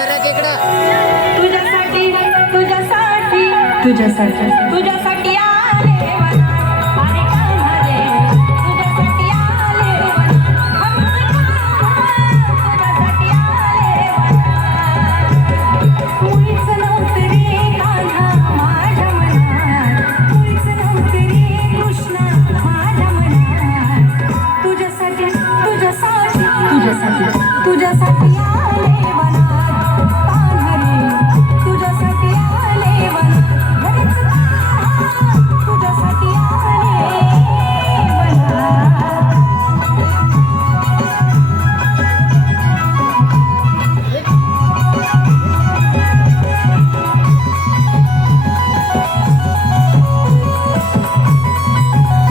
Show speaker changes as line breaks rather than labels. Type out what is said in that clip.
सरक इकडं
तुझ्यासाठी तुझ्यासाठी तुझ्यासाठी तुझ्यासाठी तुझ्यासाठी तुझ्यासाठी आले